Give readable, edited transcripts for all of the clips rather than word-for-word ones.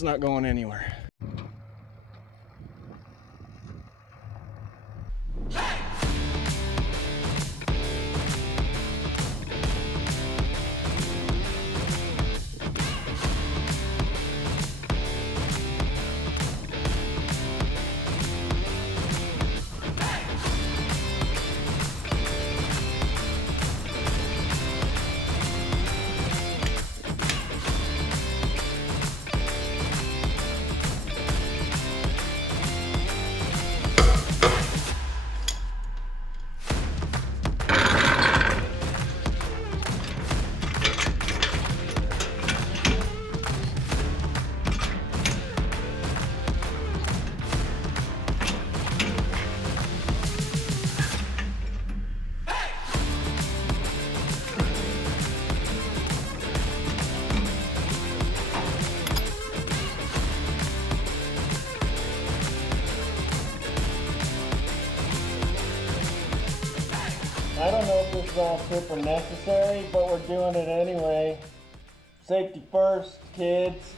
That's not going anywhere. I don't know if this is all super necessary, but we're doing it anyway. Safety first, kids.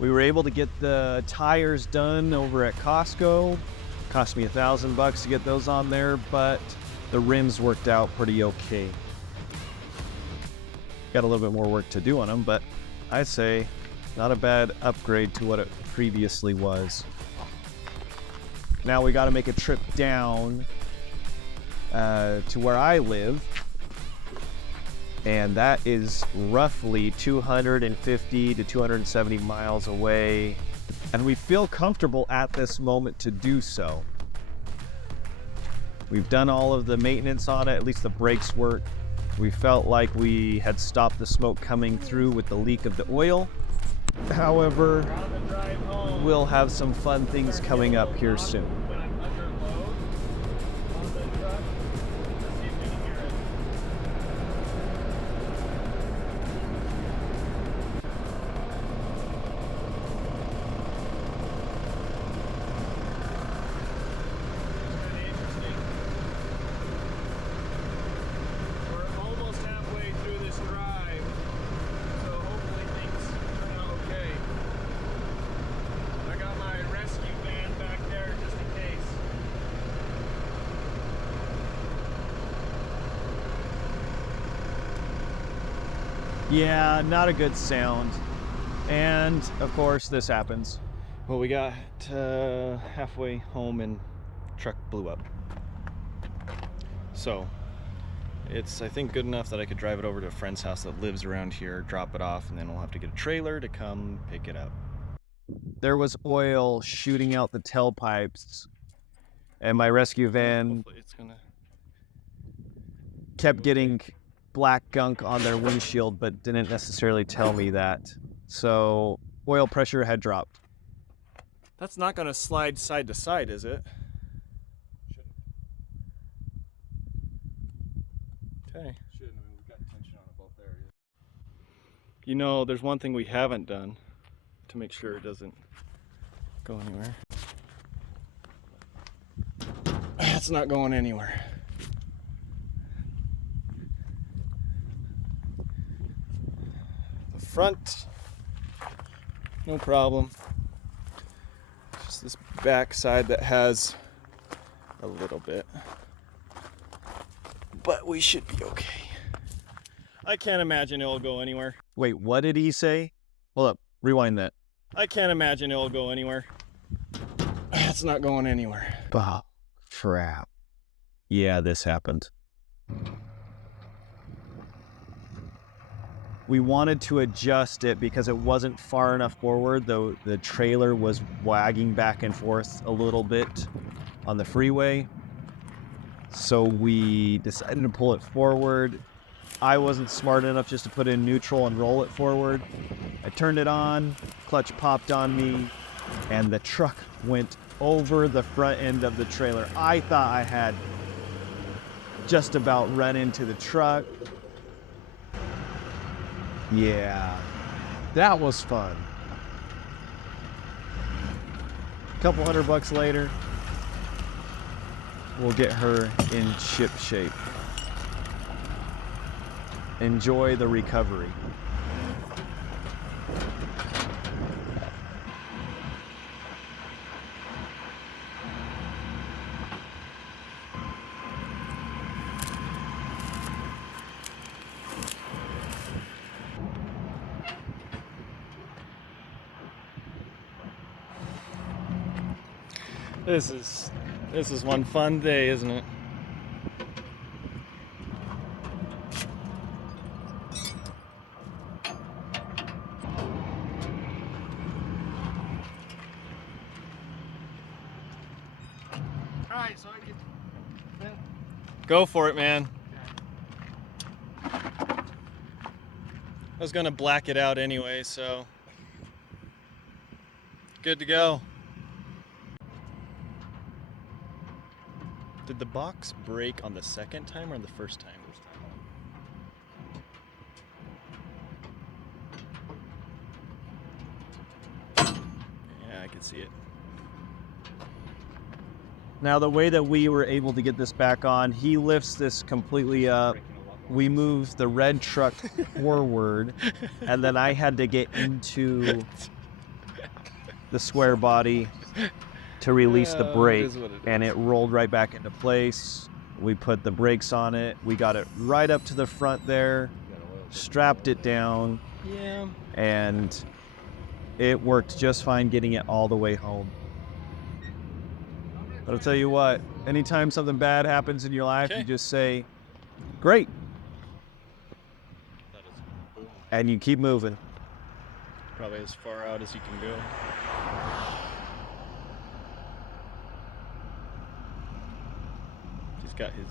We were able to get the tires done over at Costco. Cost me $1,000 to get those on there, but the rims worked out pretty okay. Got a little bit more work to do on them, but I'd say not a bad upgrade to what it previously was. Now we got to make a trip down to where I live, and that is roughly 250 to 270 miles away, and we feel comfortable at this moment to do so. We've done all of the maintenance on it, at least the brakes work. We felt like we had stopped the smoke coming through with the leak of the oil. However, we'll have some fun things coming up here soon. Yeah, not a good sound. And of course this happens. Well, we got halfway home and truck blew up. So it's, I think, good enough that I could drive it over to a friend's house that lives around here, drop it off, and then we'll have to get a trailer to come pick it up. There was oil shooting out the tailpipes, and my rescue van kept getting black gunk on their windshield, but didn't necessarily tell me that. So oil pressure had dropped. That's not going to slide side to side, is it? Shouldn't. Okay. Shouldn't. I mean, we've got tension on both areas. You know, there's one thing we haven't done to make sure it doesn't go anywhere. It's not going anywhere. The front, no problem. Just this back side that has a little bit. But we should be okay. I can't imagine it'll go anywhere. Wait, what did he say? Hold up, rewind that. I can't imagine it'll go anywhere. It's not going anywhere. Oh, crap. Yeah, this happened. We wanted to adjust it because it wasn't far enough forward, though the trailer was wagging back and forth a little bit on the freeway. So we decided to pull it forward. I wasn't smart enough just to put in neutral and roll it forward. I turned it on, clutch popped on me, and the truck went over the front end of the trailer. I thought I had just about run into the truck. Yeah, that was fun. A couple $100 later, we'll get her in ship shape. Enjoy the recovery. This is one fun day, isn't it? Alright, so I get. Go for it, man. I was gonna black it out anyway, so good to go. Did the box break on the second time or the first time? Yeah, I can see it. Now the way that we were able to get this back on, he lifts this completely up. We moved the red truck forward, and then I had to get into the square body to release the brake, and it rolled right back into place. We put the brakes on it. We got it right up to the front there, strapped it down, and it worked just fine getting it all the way home. But I'll tell you what, anytime something bad happens in your life, you just say, great. And you keep moving. Probably as far out as you can go. He's got his...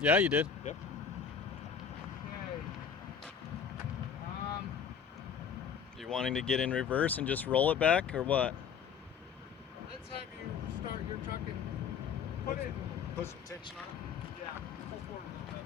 Yeah, you did. Yep. Okay. You wanting to get in reverse and just roll it back, or what? Let's have you start your truck and put some tension on it. Yeah. Pull forward a little bit.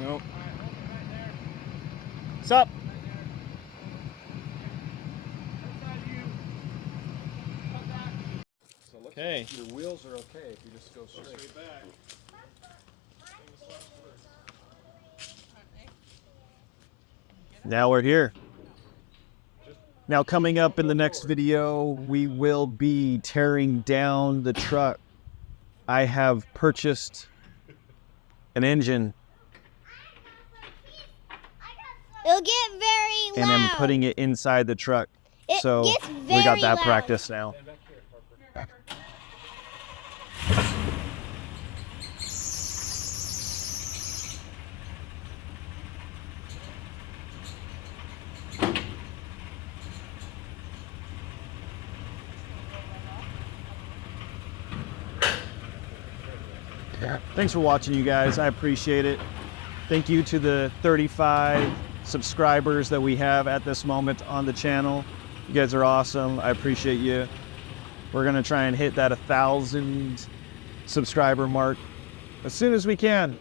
Nope. Right, What's up? so look, Okay. your wheels are okay if you just go straight back. Now we're here. Now coming up in the next video, we will be tearing down the truck. I have purchased an engine It'll get very loud. and I'm putting it inside the truck. It So gets we got very that loud. practice now. Thanks for watching, you guys. I appreciate it. Thank you to the 35 subscribers that we have at this moment on the channel. You guys are awesome. I appreciate you. We're gonna try and hit that 1,000 subscriber mark as soon as we can.